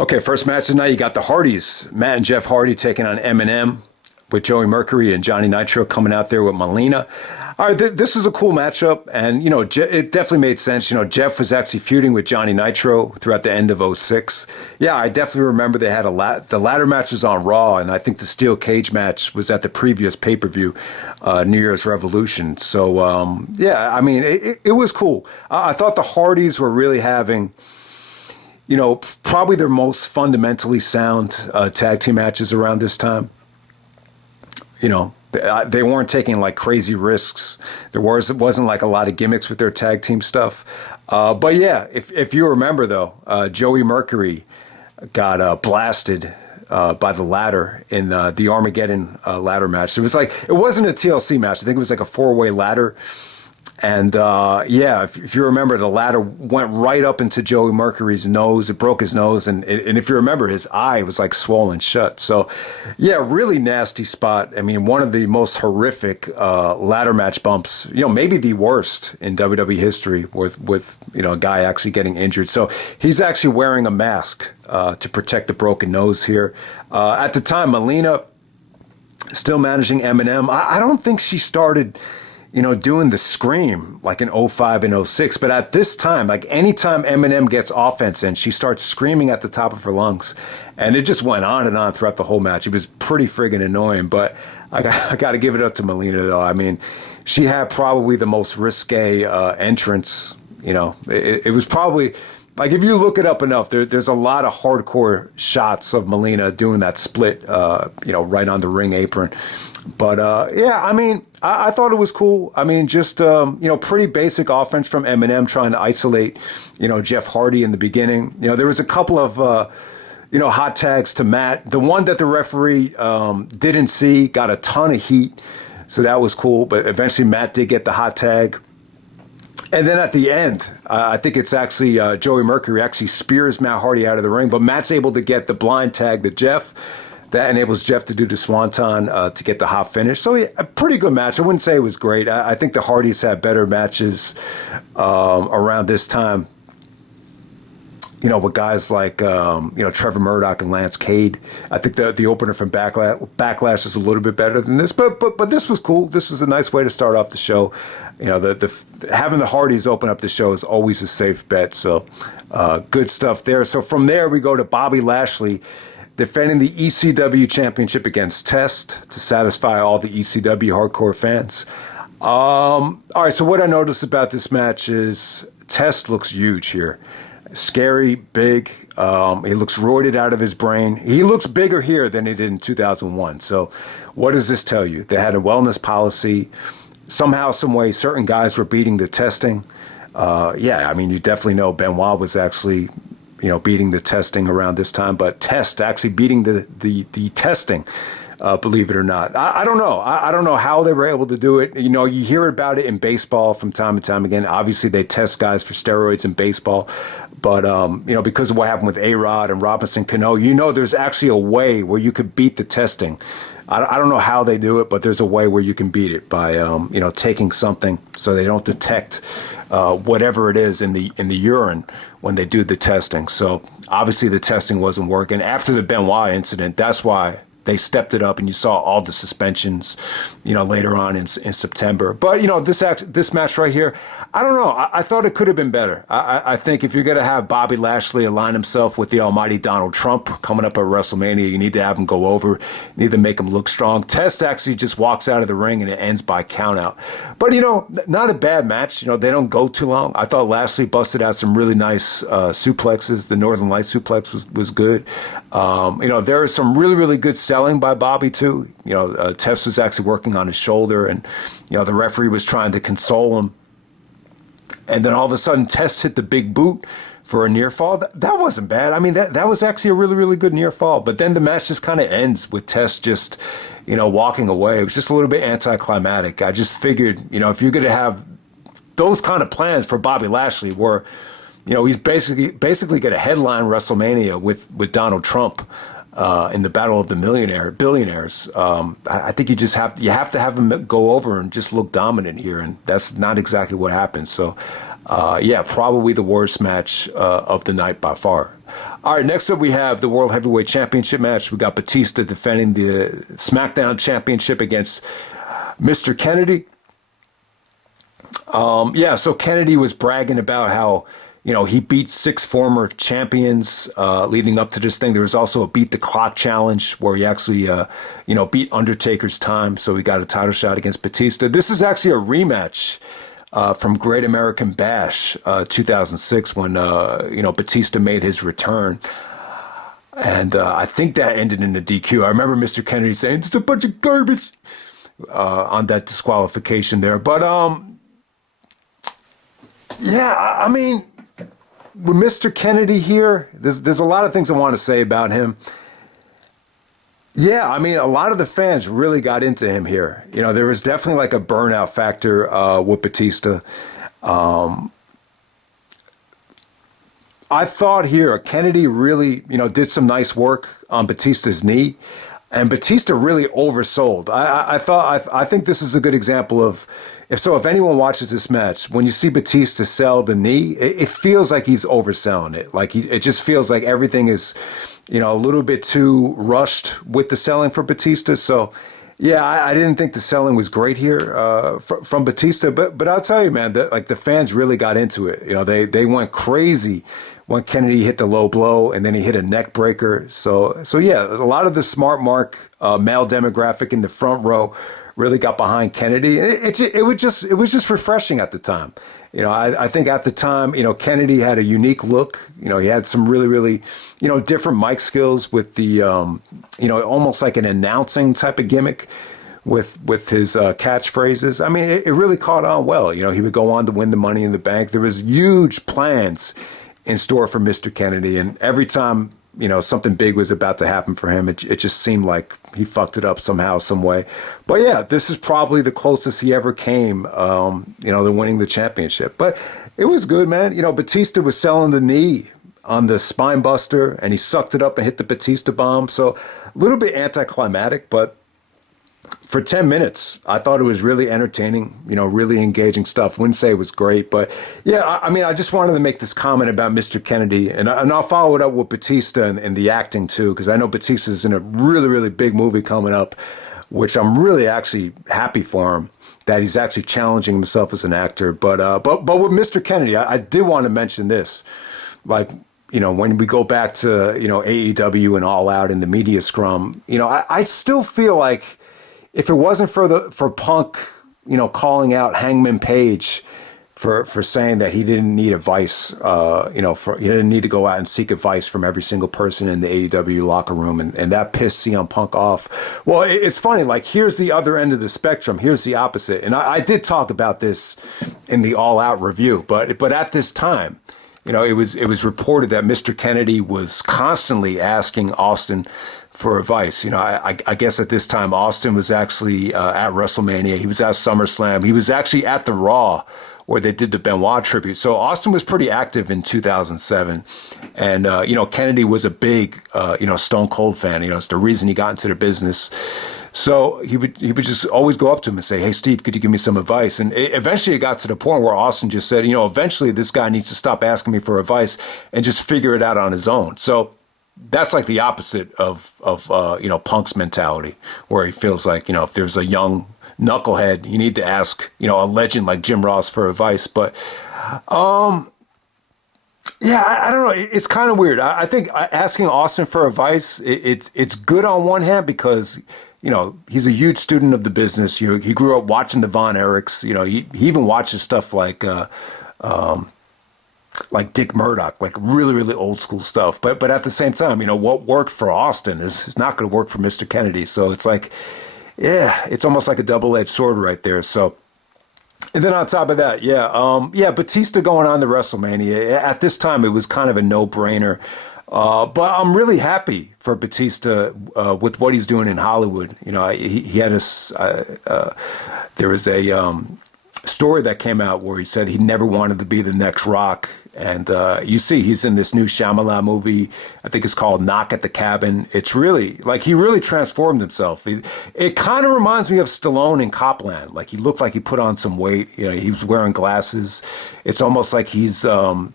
Okay, first match tonight, you got the Hardys. Matt and Jeff Hardy taking on Eminem with Joey Mercury and Johnny Nitro coming out there with Melina. All right, this is a cool matchup, and, it definitely made sense. Jeff was actually feuding with Johnny Nitro throughout the end of '06. Yeah, I definitely remember they had the ladder match was on Raw, and I think the steel cage match was at the previous pay-per-view, New Year's Revolution. So, yeah, I mean, it was cool. I thought the Hardys were really having, probably their most fundamentally sound tag team matches around this time. They weren't taking like crazy risks. It wasn't like a lot of gimmicks with their tag team stuff. But yeah, if you remember though, Joey Mercury got blasted by the ladder in the Armageddon ladder match. It wasn't a TLC match. I think it was like a 4-way ladder. And yeah, if you remember, the ladder went right up into Joey Mercury's nose. It broke his nose, and if you remember, his eye was like swollen shut. So, yeah, really nasty spot. I mean, one of the most horrific ladder match bumps. Maybe the worst in WWE history, with a guy actually getting injured. So he's actually wearing a mask to protect the broken nose here. At the time, Melina still managing Eminem. I don't think she started doing the scream like in '05 and '06. But at this time, like anytime Eminem gets offense in, she starts screaming at the top of her lungs. And it just went on and on throughout the whole match. It was pretty friggin' annoying. But I got to give it up to Melina, though. I mean, she had probably the most risque entrance. It was probably... Like, if you look it up enough, there's a lot of hardcore shots of Melina doing that split, right on the ring apron. But, yeah, I mean, I thought it was cool. I mean, just, pretty basic offense from Eminem trying to isolate, Jeff Hardy in the beginning. There was a couple of, hot tags to Matt. The one that the referee didn't see got a ton of heat, so that was cool. But eventually Matt did get the hot tag. And then at the end, I think it's actually Joey Mercury actually spears Matt Hardy out of the ring, but Matt's able to get the blind tag to Jeff. That enables Jeff to do the Swanton to get the hot finish. So yeah, a pretty good match. I wouldn't say it was great. I think the Hardys had better matches around this time. With guys like, Trevor Murdoch and Lance Cade. I think the opener from Backlash is a little bit better than this, but this was cool. This was a nice way to start off the show. Having the Hardys open up the show is always a safe bet. So, good stuff there. So from there, we go to Bobby Lashley defending the ECW championship against Test to satisfy all the ECW hardcore fans. All right. So what I noticed about this match is Test looks huge here. Scary, big. He looks roided out of his brain. He looks bigger here than he did in 2001. So what does this tell you? They had a wellness policy. Somehow, some way, certain guys were beating the testing. Yeah, I mean, you definitely know Benoit was actually, beating the testing around this time. But Test actually beating the testing, believe it or not. I don't know. I don't know how they were able to do it. You hear about it in baseball from time to time again. Obviously, they test guys for steroids in baseball. But, because of what happened with A-Rod and Robinson Cano, there's actually a way where you could beat the testing. I don't know how they do it, but there's a way where you can beat it by, taking something so they don't detect whatever it is in the urine when they do the testing. So obviously the testing wasn't working. After the Benoit incident, that's why they stepped it up, and you saw all the suspensions, later on in September. But, this match right here, I don't know. I thought it could have been better. I think if you're going to have Bobby Lashley align himself with the almighty Donald Trump coming up at WrestleMania, you need to have him go over. You need to make him look strong. Test actually just walks out of the ring, and it ends by countout. But, not a bad match. They don't go too long. I thought Lashley busted out some really nice suplexes. The Northern Light suplex was good. There is some really, really good selling by Bobby, too. Test was actually working on his shoulder, and, the referee was trying to console him. And then all of a sudden, Test hit the big boot for a near fall. That wasn't bad. I mean, that was actually a really, really good near fall. But then the match just kind of ends with Test just, walking away. It was just a little bit anticlimactic. I just figured, if you're going to have those kind of plans for Bobby Lashley where, he's basically going to headline WrestleMania with Donald Trump in the battle of the billionaires. I think you have to have him go over and just look dominant here, and that's not exactly what happened. So Yeah, probably the worst match of the night by far. All right, next up we have the World Heavyweight Championship match. We got Batista defending the SmackDown Championship against Mr. Kennedy. Yeah, so Kennedy was bragging about how, he beat 6 former champions leading up to this thing. There was also a Beat the Clock challenge where he actually, beat Undertaker's time. So he got a title shot against Batista. This is actually a rematch from Great American Bash 2006 when, Batista made his return. And I think that ended in a DQ. I remember Mr. Kennedy saying, it's a bunch of garbage on that disqualification there. But, yeah, I mean, with Mr. Kennedy here, there's a lot of things I want to say about him. Yeah, I mean, a lot of the fans really got into him here. There was definitely like a burnout factor with Batista. I thought here Kennedy really, did some nice work on Batista's knee. And Batista really oversold. I think this is a good example of, if anyone watches this match, when you see Batista sell the knee, it feels like he's overselling it. Like it just feels like everything is, a little bit too rushed with the selling for Batista. So, yeah, I didn't think the selling was great here from Batista. But I'll tell you, man, that the fans really got into it. They went crazy when Kennedy hit the low blow and then he hit a neck breaker. So yeah, a lot of the smart mark male demographic in the front row really got behind Kennedy. It was just refreshing at the time. I think at the time, Kennedy had a unique look. He had some really, really, different mic skills with the, almost like an announcing type of gimmick with his catchphrases. I mean, it really caught on well. He would go on to win the Money in the Bank. There was huge plans in store for Mr. Kennedy, and every time something big was about to happen for him, it just seemed like he fucked it up somehow, some way. But yeah, this is probably the closest he ever came, to winning the championship. But it was good, man. Batista was selling the knee on the spine buster, and he sucked it up and hit the Batista bomb. So a little bit anticlimactic, but for 10 minutes, I thought it was really entertaining, really engaging stuff. Wouldn't say it was great, but yeah, I mean, I just wanted to make this comment about Mr. Kennedy, and I'll follow it up with Batista and the acting too, because I know Batista's in a really, really big movie coming up, which I'm really actually happy for him, that he's actually challenging himself as an actor. But with Mr. Kennedy, I did want to mention this, like, when we go back to, AEW and All Out in the media scrum, I still feel like, if it wasn't for Punk, calling out Hangman Page for saying that he didn't need advice, he didn't need to go out and seek advice from every single person in the AEW locker room, and that pissed CM Punk off. Well, it's funny, like, here's the other end of the spectrum. Here's the opposite. And I did talk about this in the All Out review, but at this time, it was reported that Mr. Kennedy was constantly asking Austin for advice. I guess at this time, Austin was actually at WrestleMania. He was at SummerSlam. He was actually at the Raw where they did the Benoit tribute. So Austin was pretty active in 2007. And, Kennedy was a big, Stone Cold fan. It's the reason he got into the business. So he would just always go up to him and say, hey, Steve, could you give me some advice? And eventually it got to the point where Austin just said, eventually this guy needs to stop asking me for advice and just figure it out on his own. So that's like the opposite of Punk's mentality, where he feels like, if there's a young knucklehead, you need to ask, a legend like Jim Ross for advice. But, yeah, I don't know. It's kind of weird. I think asking Austin for advice, it's good on one hand because, he's a huge student of the business. He grew up watching the Von Erichs. He even watches stuff like Dick Murdoch, like really, really old school stuff. But at the same time, what worked for Austin is not going to work for Mr. Kennedy. So it's like, yeah, it's almost like a double-edged sword right there. So, and then on top of that, Batista going on to WrestleMania. At this time, it was kind of a no-brainer. But I'm really happy for Batista with what he's doing in Hollywood. He had there was a story that came out where he said he never wanted to be the next Rock. And you see he's in this new Shyamalan movie. I think it's called Knock at the Cabin. It's really, like, he really transformed himself. It kind of reminds me of Stallone in Copland. Like, he looked like he put on some weight. He was wearing glasses. It's almost like he's, just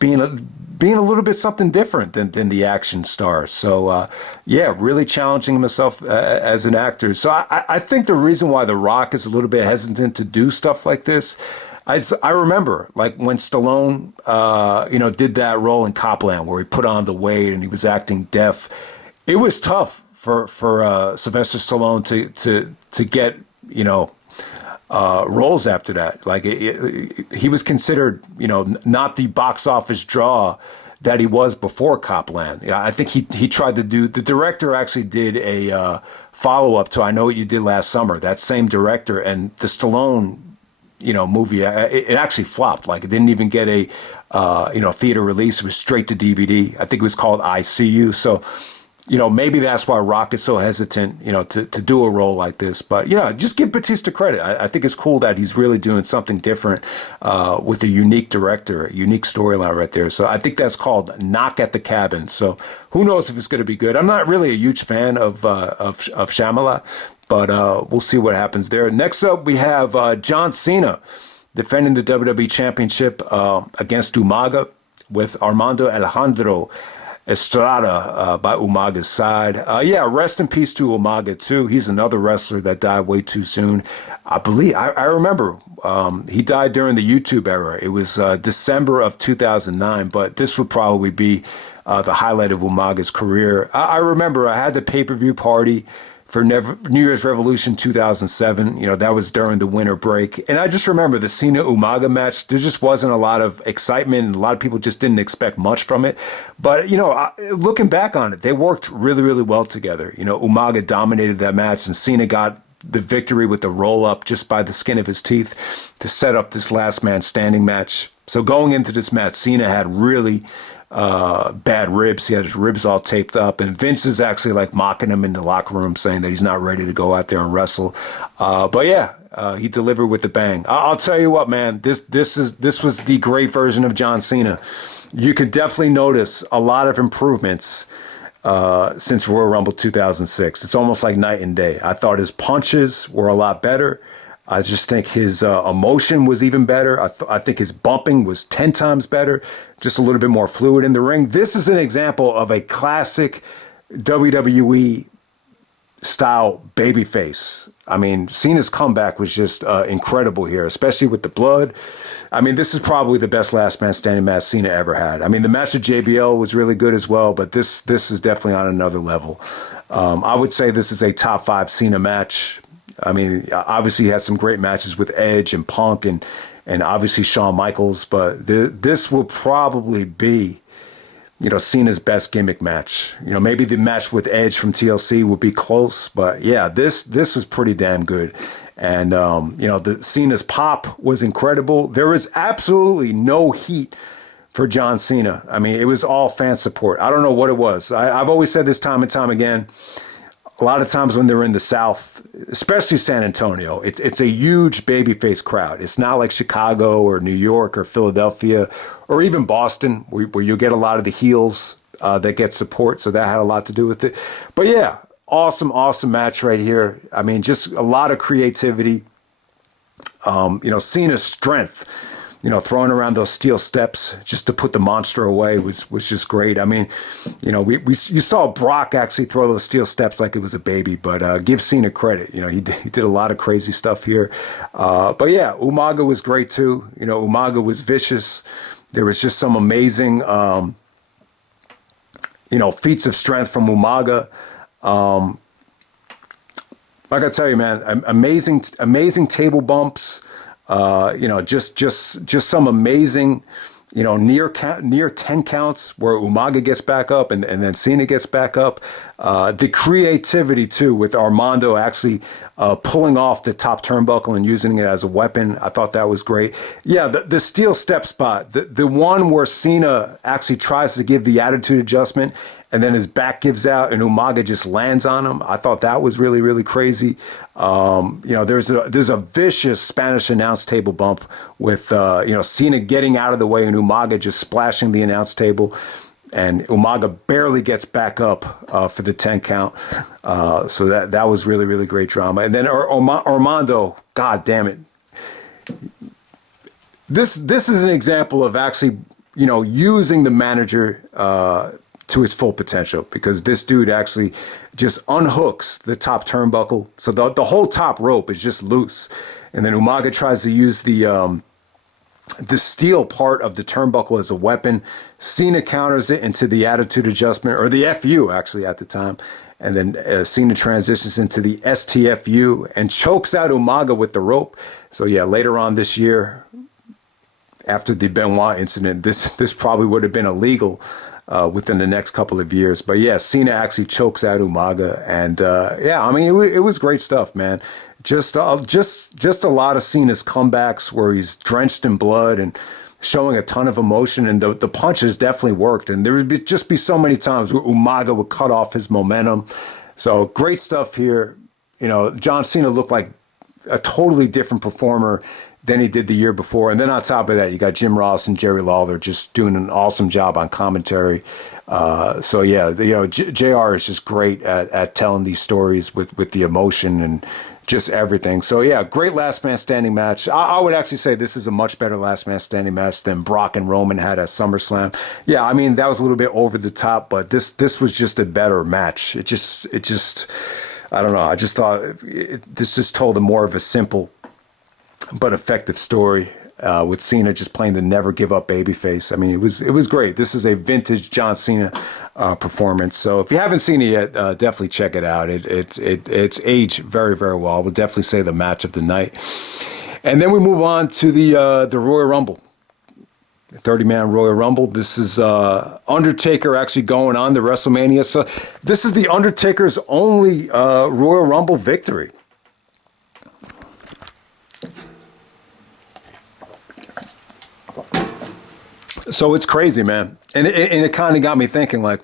being a little bit something different than the action star. So, yeah, really challenging himself as an actor. So I think the reason why The Rock is a little bit hesitant to do stuff like this, I remember, like, when Stallone, did that role in Copland where he put on the weight and he was acting deaf. It was tough for Sylvester Stallone to get, roles after that. Like, he was considered, not the box office draw that he was before Copland. Yeah, I think he tried to do. The director actually did a follow up to I Know What You Did Last Summer. That same director, and the Stallone, movie, it actually flopped. Like, it didn't even get a theater release. It was straight to DVD. I think it was called I See You. So, maybe that's why Rock is so hesitant, to do a role like this. But, just give Batista credit. I think it's cool that he's really doing something different with a unique director, a unique storyline right there. So I think that's called Knock at the Cabin. So who knows if it's going to be good. I'm not really a huge fan of Shyamalan, but we'll see what happens there. Next up, we have John Cena defending the WWE Championship against Umaga with Armando Alejandro Estrada by Umaga's side. Rest in peace to Umaga, too. He's another wrestler that died way too soon. I believe, I remember he died during the YouTube era. It was December of 2009, but this would probably be the highlight of Umaga's career. I remember I had the pay-per-view party for New Year's Revolution 2007. That was during the winter break. And I just remember the Cena Umaga match. There just wasn't a lot of excitement, and a lot of people just didn't expect much from it. But, looking back on it, they worked really, really well together. Umaga dominated that match, and Cena got the victory with the roll-up just by the skin of his teeth to set up this last man standing match. So going into this match, Cena had really bad ribs. He had his ribs all taped up, and Vince is actually like mocking him in the locker room, saying that he's not ready to go out there and wrestle. He delivered with the bang. I'll tell you what, man, this was the great version of John Cena. You could definitely notice a lot of improvements since Royal Rumble 2006. It's almost like night and day. I thought his punches were a lot better. I just think his emotion was even better. I think his bumping was 10 times better, just a little bit more fluid in the ring. This is an example of a classic WWE style babyface. I mean, Cena's comeback was just incredible here, especially with the blood. I mean, this is probably the best last man standing match Cena ever had. I mean, the match with JBL was really good as well, but this is definitely on another level. I would say this is a top 5 Cena match. I mean, obviously he had some great matches with Edge and Punk and obviously Shawn Michaels, but this will probably be, Cena's best gimmick match. Maybe the match with Edge from TLC would be close, but yeah, this was pretty damn good. And, the Cena's pop was incredible. There was absolutely no heat for John Cena. I mean, it was all fan support. I don't know what it was. I've always said this time and time again. A lot of times when they're in the South, especially San Antonio, it's a huge babyface crowd. It's not like Chicago or New York or Philadelphia or even Boston, where you get a lot of the heels that get support. So that had a lot to do with it. But yeah, awesome match right here. I mean, just a lot of creativity. Cena's strength. Throwing around those steel steps just to put the monster away was just great. I mean, you saw Brock actually throw those steel steps like it was a baby, but give Cena credit. He did a lot of crazy stuff here. But yeah, Umaga was great too. Umaga was vicious. There was just some amazing, feats of strength from Umaga. Like I tell you, man, amazing table bumps. Just some amazing, near 10 counts where Umaga gets back up and then Cena gets back up. The creativity too with Armando actually pulling off the top turnbuckle and using it as a weapon. I thought that was great. Yeah, the steel step spot, the one where Cena actually tries to give the attitude adjustment and then his back gives out and Umaga just lands on him. I thought that was really, really crazy. There's a vicious Spanish announce table bump with Cena getting out of the way and Umaga just splashing the announce table. And Umaga barely gets back up for the 10 count. So that was really, really great drama. And then Armando, God damn it. This is an example of actually, using the manager to its full potential, because this dude actually just unhooks the top turnbuckle. So the whole top rope is just loose. And then Umaga tries to use the steel part of the turnbuckle as a weapon. Cena counters it into the attitude adjustment, or the FU actually at the time. And then Cena transitions into the STFU and chokes out Umaga with the rope. So yeah, later on this year, after the Benoit incident, this probably would have been illegal within the next couple of years. But yeah, Cena actually chokes out Umaga. And it was great stuff, man. Just a lot of Cena's comebacks where he's drenched in blood and showing a ton of emotion, and the punches definitely worked. And there would just be so many times where Umaga would cut off his momentum. So great stuff here. John Cena looked like a totally different performer than he did the year before. And then on top of that, you got Jim Ross and Jerry Lawler just doing an awesome job on commentary. JR is just great at telling these stories with the emotion and just everything. So yeah, great last man standing match. I would actually say this is a much better last man standing match than Brock and Roman had at SummerSlam. Yeah, I mean, that was a little bit over the top, but this was just a better match. It just I don't know. I just thought this just told a more of a simple but effective story, with Cena just playing the never give up babyface. I mean, it was great. This is a vintage John Cena performance. So if you haven't seen it yet, definitely check it out. It's aged very, very well. I would definitely say the match of the night. And then we move on to the Royal Rumble, the 30-man Royal Rumble. This is Undertaker actually going on to WrestleMania. So this is the Undertaker's only Royal Rumble victory. So it's crazy, man. And it kind of got me thinking, like,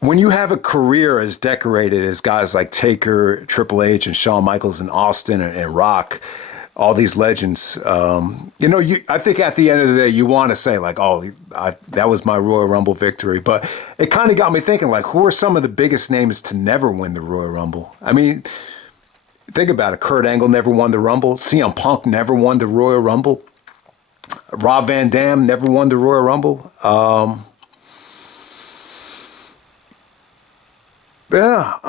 when you have a career as decorated as guys like Taker, Triple H, and Shawn Michaels, and Austin, and Rock, all these legends, I think at the end of the day, you want to say, like, that was my Royal Rumble victory. But it kind of got me thinking, like, who are some of the biggest names to never win the Royal Rumble? I mean, think about it. Kurt Angle never won the Rumble. CM Punk never won the Royal Rumble. Rob Van Dam never won the Royal Rumble. I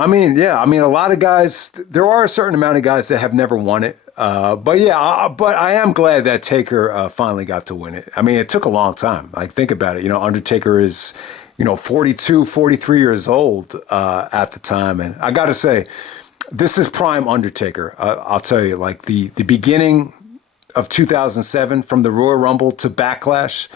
mean, a lot of guys, there are a certain amount of guys that have never won it. But I am glad that Taker finally got to win it. I mean, it took a long time. Like, think about it. Undertaker is, 42, 43 years old at the time. And I got to say, this is prime Undertaker. I'll tell you, like, the beginning of 2007, from the Royal Rumble to Backlash,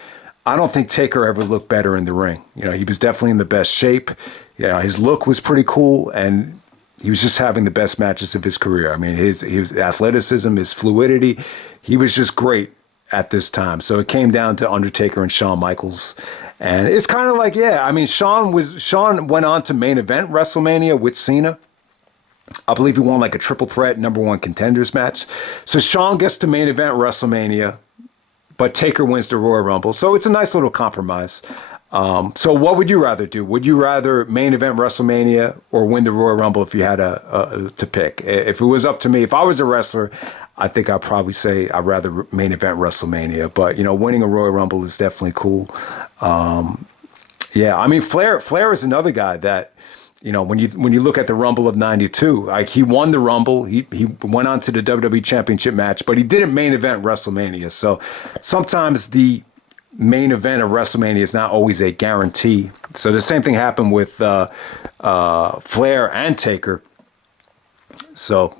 I don't think Taker ever looked better in the ring. He was definitely in the best shape. Yeah, his look was pretty cool, and he was just having the best matches of his career. I mean, his athleticism, his fluidity, he was just great at this time. So it came down to Undertaker and Shawn Michaels. And it's kind of like, Shawn went on to main event WrestleMania with Cena. I believe he won like a triple threat number one contenders match. So Shawn gets to main event WrestleMania, but Taker wins the Royal Rumble. So it's a nice little compromise. So what would you rather do? Would you rather main event WrestleMania or win the Royal Rumble if you had to pick? If it was up to me, if I was a wrestler, I think I'd probably say I'd rather main event WrestleMania. But, winning a Royal Rumble is definitely cool. I mean, Flair is another guy that, when you look at the Rumble of '92, like, he won the Rumble, he went on to the WWE Championship match, but he didn't main event WrestleMania. So sometimes the main event of WrestleMania is not always a guarantee. So the same thing happened with Flair and Taker. So,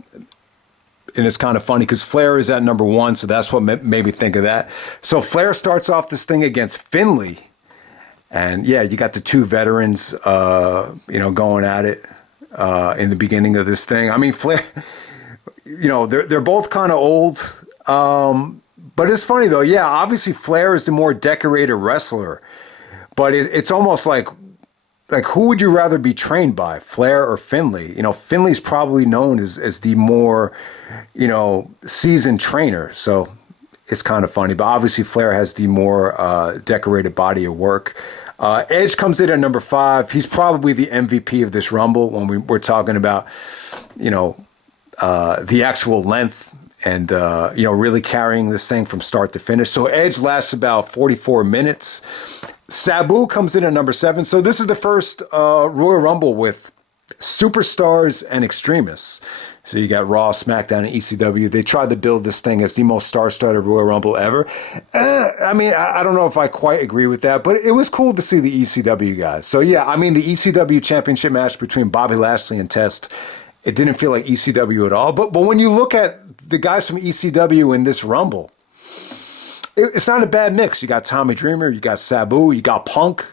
and it's kind of funny because Flair is at number one, so that's what made me think of that. So Flair starts off this thing against Finlay. And yeah, you got the two veterans, going at it in the beginning of this thing. I mean, Flair, they're both kind of old. But it's funny though. Yeah, obviously Flair is the more decorated wrestler. but it's almost like who would you rather be trained by, Flair or Finlay? Finlay's probably known as the more, seasoned trainer. So it's kind of funny. But obviously Flair has the more decorated body of work. Edge comes in at number 5. He's probably the MVP of this Rumble when we're talking about, the actual length and, really carrying this thing from start to finish. So Edge lasts about 44 minutes. Sabu comes in at number 7. So this is the first Royal Rumble with superstars and extremists. So you got Raw, SmackDown, and ECW. They tried to build this thing as the most star-studded Royal Rumble ever. I don't know if I quite agree with that, but it was cool to see the ECW guys. So yeah, the ECW championship match between Bobby Lashley and Test, it didn't feel like ECW at all. But when you look at the guys from ECW in this Rumble, it's not a bad mix. You got Tommy Dreamer, you got Sabu, you got Punk.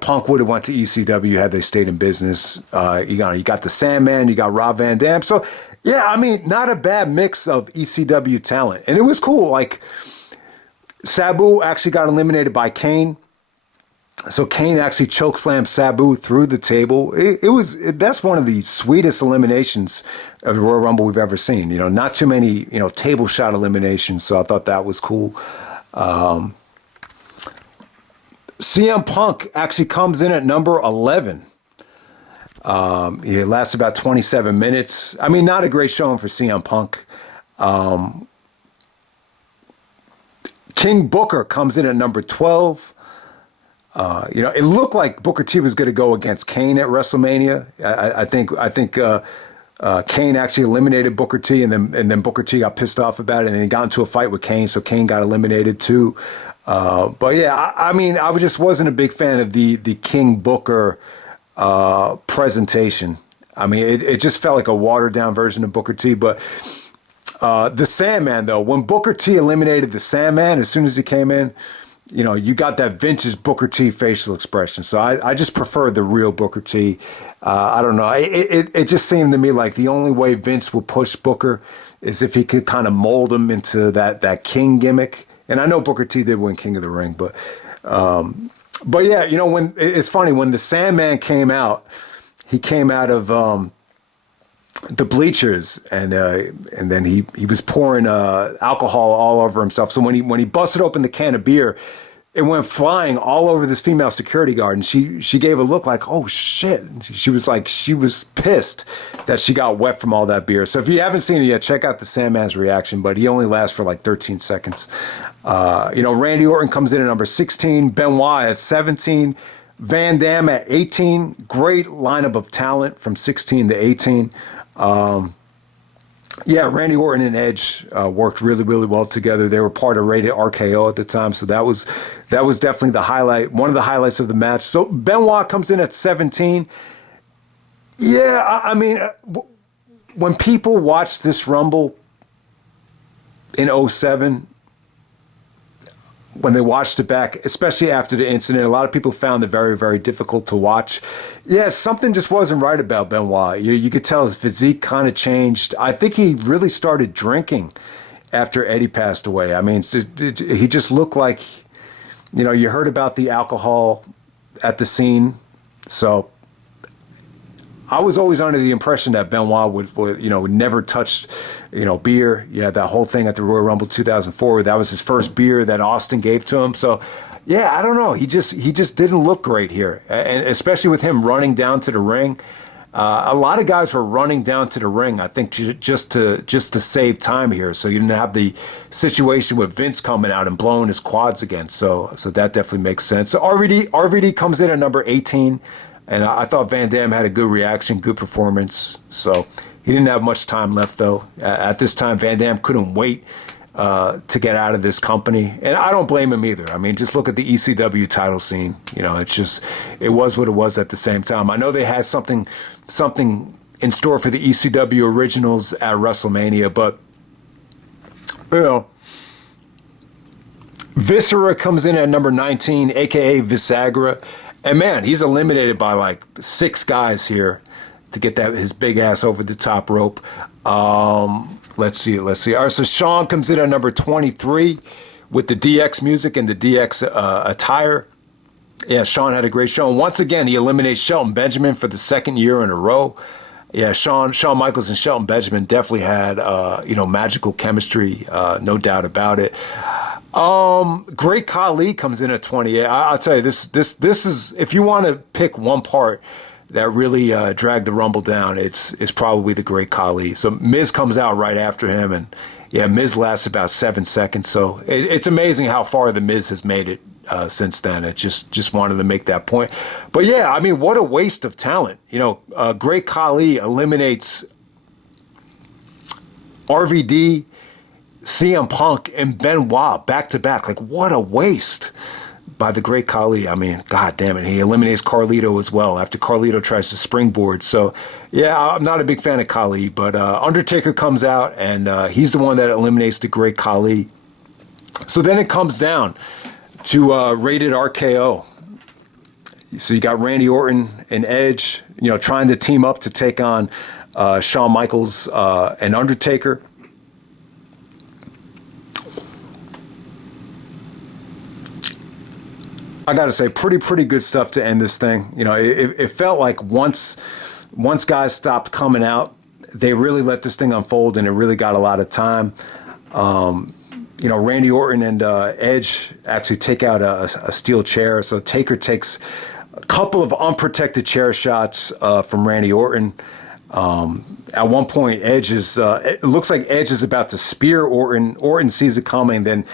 Punk would have went to ECW had they stayed in business. You got the Sandman, you got Rob Van Dam. So, yeah, not a bad mix of ECW talent. And it was cool. Like, Sabu actually got eliminated by Kane. So Kane actually chokeslammed Sabu through the table. That's one of the sweetest eliminations of the Royal Rumble we've ever seen. Not too many, table shot eliminations. So I thought that was cool. CM Punk actually comes in at number 11. It lasts about 27 minutes. Not a great showing for CM Punk. King Booker comes in at number 12. It looked like Booker T was going to go against Kane at WrestleMania. I think Kane actually eliminated Booker T, and then Booker T got pissed off about it, and then he got into a fight with Kane, so Kane got eliminated too. But yeah, I just wasn't a big fan of the King Booker presentation. It just felt like a watered down version of Booker T. But the Sandman, though, when Booker T eliminated the Sandman, as soon as he came in, you got that vintage Booker T facial expression. So I just prefer the real Booker T. I don't know. It just seemed to me like the only way Vince would push Booker is if he could kind of mold him into that King gimmick. And I know Booker T did win King of the Ring, but yeah, when it's funny when the Sandman came out, he came out of the bleachers, and then he was pouring alcohol all over himself. So when he busted open the can of beer, it went flying all over this female security guard, and she gave a look like, oh shit. She was pissed that she got wet from all that beer. So if you haven't seen it yet, check out the Sandman's reaction, but he only lasts for like 13 seconds. Randy Orton comes in at number 16, Benoit at 17, Van Dam at 18. Great lineup of talent from 16 to 18. Randy Orton and Edge worked really, really well together. They were part of Rated RKO at the time, so that was definitely the highlight, one of the highlights of the match. So Benoit comes in at 17. Yeah, when people watched this Rumble in 2007, when they watched it back, especially after the incident, a lot of people found it very, very difficult to watch. Yeah, something just wasn't right about Benoit. You could tell his physique kind of changed. I think he really started drinking after Eddie passed away. He just looked like, you heard about the alcohol at the scene. So I was always under the impression that Benoit would never touch, beer. Yeah, that whole thing at the Royal Rumble 2004, that was his first beer that Austin gave to him. So, yeah, I don't know. He just didn't look great here, and especially with him running down to the ring. A lot of guys were running down to the ring, I think, just to save time here, so you didn't have the situation with Vince coming out and blowing his quads again. So that definitely makes sense. So RVD comes in at number 18. And I thought Van Dam had a good reaction, good performance. So he didn't have much time left, though. At this time, Van Dam couldn't wait to get out of this company. And I don't blame him either. Just look at the ECW title scene. It was what it was at the same time. I know they had something in store for the ECW originals at WrestleMania, but, Viscera comes in at number 19, a.k.a. Visagra. And man, he's eliminated by like 6 guys here to get his big ass over the top rope. Let's see. All right, so Sean comes in at number 23 with the DX music and the DX attire. Yeah, Shawn had a great show. And once again, he eliminates Shelton Benjamin for the second year in a row. Yeah, Shawn Michaels and Shelton Benjamin definitely had, magical chemistry, no doubt about it. Great Khali comes in at 28. I'll tell you, this is, if you want to pick one part that really dragged the Rumble down, it's probably the Great Khali. So Miz comes out right after him, and yeah, Miz lasts about 7 seconds. So it's amazing how far the Miz has made it since then. It just wanted to make that point. But yeah, I mean, what a waste of talent. Great Khali eliminates RVD, CM Punk, and Benoit back to back. Like, what a waste by the Great Khali. I mean, God damn it. He eliminates Carlito as well after Carlito tries to springboard. So, yeah, I'm not a big fan of Khali, but Undertaker comes out, and he's the one that eliminates the Great Khali. So then it comes down to rated RKO. So you got Randy Orton and Edge, trying to team up to take on Shawn Michaels and Undertaker. I got to say, pretty good stuff to end this thing. It felt like once guys stopped coming out, they really let this thing unfold, and it really got a lot of time. Randy Orton and Edge actually take out a steel chair. So Taker takes a couple of unprotected chair shots from Randy Orton. At one point, it looks like Edge is about to spear Orton. Orton sees it coming. Then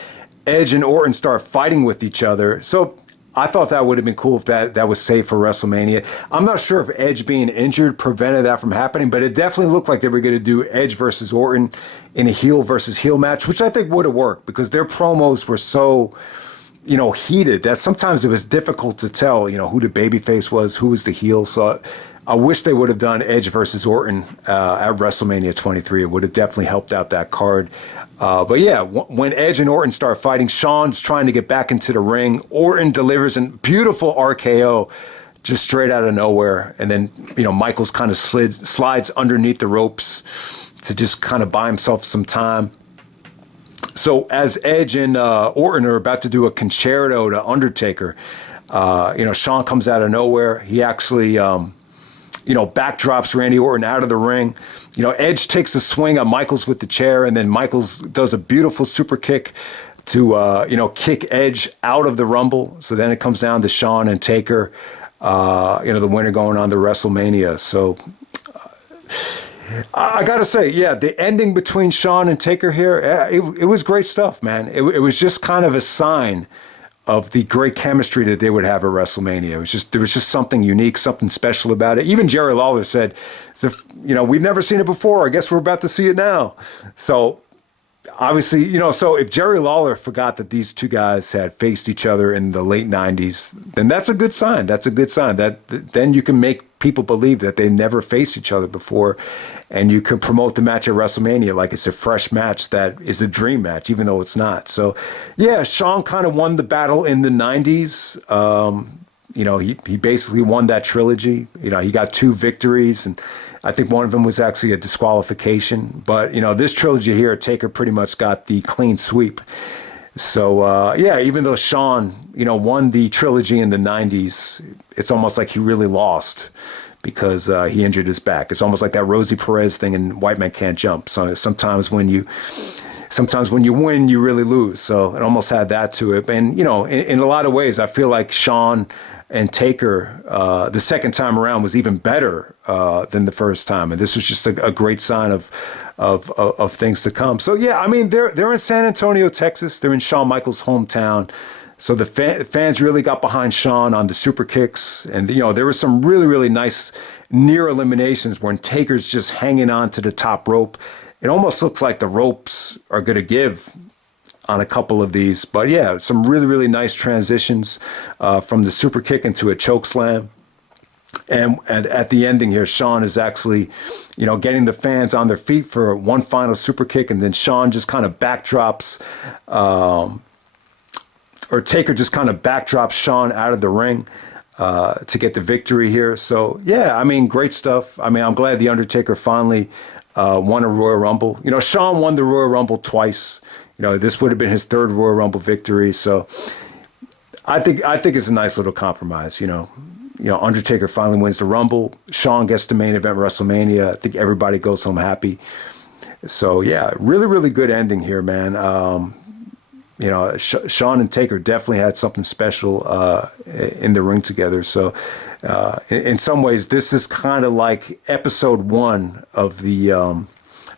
Edge and Orton start fighting with each other. So I thought that would have been cool if that was safe for WrestleMania. I'm not sure if Edge being injured prevented that from happening, but it definitely looked like they were going to do Edge versus Orton in a heel versus heel match, which I think would have worked because their promos were so, heated that sometimes it was difficult to tell, who the babyface was, who was the heel. So I wish they would have done Edge versus Orton at WrestleMania 23. It would have definitely helped out that card. But yeah, when Edge and Orton start fighting, Shawn's trying to get back into the ring. Orton delivers a beautiful RKO just straight out of nowhere. And then, Michaels kind of slides underneath the ropes to just kind of buy himself some time. So as Edge and Orton are about to do a concerto to Undertaker, Shawn comes out of nowhere. He actually, backdrops Randy Orton out of the ring. Edge takes a swing at Michaels with the chair, and then Michaels does a beautiful super kick to, kick Edge out of the Rumble. So then it comes down to Shawn and Taker, the winner going on to WrestleMania. So I got to say, yeah, the ending between Shawn and Taker here, it was great stuff, man. It was just kind of a sign of the great chemistry that they would have at WrestleMania. There was just something unique, something special about it. Even Jerry Lawler said, we've never seen it before. I guess we're about to see it now. So obviously, so if Jerry Lawler forgot that these two guys had faced each other in the late 90s, then that's a good sign. That's a good sign. Then you can make people believe that they never faced each other before, and you can promote the match at WrestleMania like it's a fresh match that is a dream match, even though it's not. So, yeah, Shawn kind of won the battle in the 90s. He basically won that trilogy. He got 2 victories, and I think one of them was actually a disqualification. But, this trilogy here, Taker pretty much got the clean sweep. So, even though Shawn, won the trilogy in the 90s, it's almost like he really lost because he injured his back. It's almost like that Rosie Perez thing in White Man Can't Jump. So sometimes when you win, you really lose. So it almost had that to it. And, in a lot of ways, I feel like Shawn and Taker, the second time around was even better than the first time. And this was just a great sign of things to come. So, yeah, I mean, they're in San Antonio, Texas. They're in Shawn Michaels' hometown. So the fans really got behind Shawn on the super kicks. And, there were some really, really nice near eliminations when Taker's just hanging on to the top rope. It almost looks like the ropes are going to give on a couple of these. But, yeah, some really, really nice transitions from the super kick into a choke slam. And at the ending here, Shawn is actually, getting the fans on their feet for one final super kick. And then Shawn just kind of backdrops or Taker just kind of backdrops Shawn out of the ring to get the victory here. So, yeah, I mean, great stuff. I mean, I'm glad The Undertaker finally won a Royal Rumble. Shawn won the Royal Rumble twice. This would have been his 3rd Royal Rumble victory. So I think it's a nice little compromise. Undertaker finally wins the Rumble. Shawn gets the main event WrestleMania. I think everybody goes home happy. So yeah, really, really good ending here, man. Shawn and Taker definitely had something special in the ring together. So in some ways, this is kind of like episode one of the.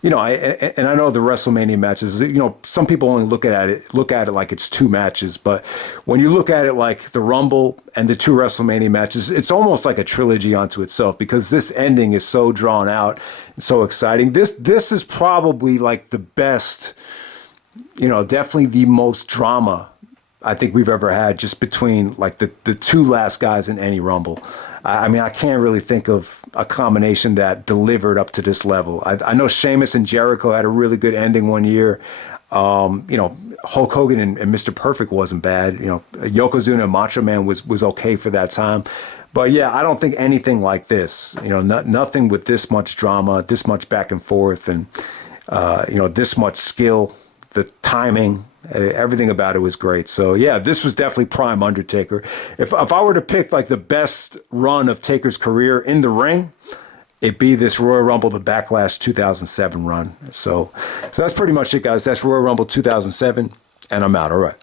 And I know the WrestleMania matches. Some people only look at it like it's two matches, but when you look at it like the Rumble and the two WrestleMania matches, it's almost like a trilogy unto itself because this ending is so drawn out and so exciting. This is probably like the best, definitely the most drama I think we've ever had just between like the two last guys in any Rumble. I mean, I can't really think of a combination that delivered up to this level. I know Sheamus and Jericho had a really good ending one year. Hulk Hogan and Mr. Perfect wasn't bad. Yokozuna and Macho Man was okay for that time. But yeah, I don't think anything like this. Nothing with this much drama, this much back and forth, and this much skill, the timing. Everything about it was great. So yeah, this was definitely prime Undertaker. If I were to pick like the best run of Taker's career in the ring, it'd be this Royal Rumble, the Backlash 2007 run. So that's pretty much it, guys. That's Royal Rumble 2007, and I'm out. All right.